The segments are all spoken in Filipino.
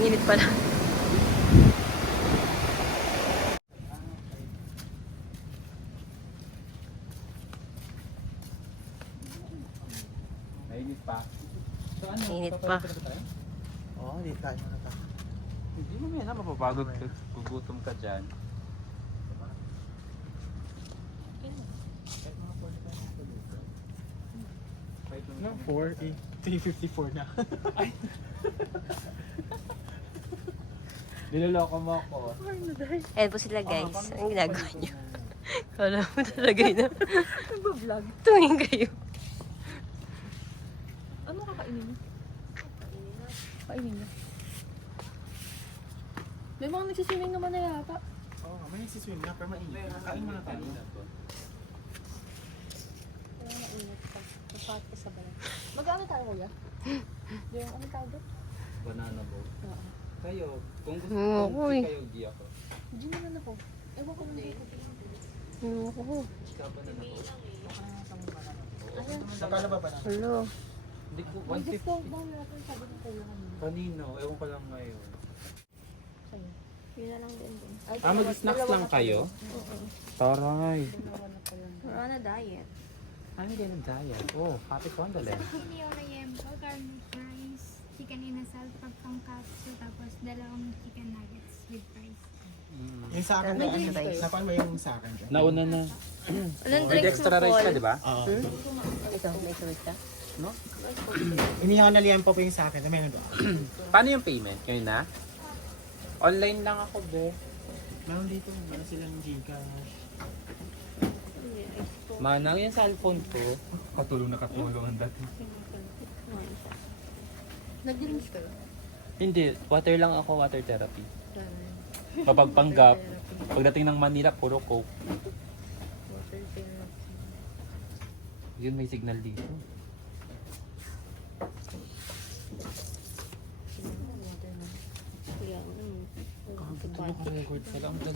Ang init pala. Mainit pa. So ano? Init pa. Oo, hindi tayo na ta. Hindi mo yan, mapapagod ka. Gugutom ka dyan. No, 4, 354 na. Niloloko mo ako. Ayan po sila guys. Ang ginagawa niyo. Kala mo talaga yun. Nag-vlog. Tumingin kayo. Ano kakainin mo? Kainin mo. May mga nagsiswimming naman na yata. Oo, may nagsiswim na, pero mainit. Kain mo na tayo. Kaya mainit pa. Napati sa balat. Mag-ano tayo kuya? Yung ano tawag doon? Banana boat. Oo. Kayo, kung gusto Oo, kung eh. hindi kayo, di ako. Hindi naman ako. Ewan ko lang dito. Ikaw banana boat. Magkano ba na? Hello. Hindi ko, May 150. discount ba natin sabi ng kayo kanina? Kanino? Ewan ko lang ngayon. Sa'yo. Yun na lang din din. Mag-snacks lang kayo? Taray. We're on a diet. Ano ganun tayo? Oh, happy Wonderland. Hindi ako yempo, garlic fries, chicken inasal, pagpangkatsu, tapos dalawang chicken nuggets with fries. Yung sa akin, nakuan mo yung sa akin. Nauna na. Anong With drinks extra mo, rice Paul? ka, di ba? Oo. Ito, may sulit ka? No? Inihaw na liyan po yung sa akin. Meron ba? Paano yung payment? Ngayon na? Online lang ako, be. Meron dito. Meron silang Gcash. Manang yung cellphone ko. Katulong na katulong ang dati. Nag-drinks ka? Hindi, water lang ako, water therapy. Kapag panggap, pagdating ng Manila, puro coke. Yun, may signal dito.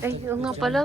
Ay, oo nga pala.